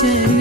say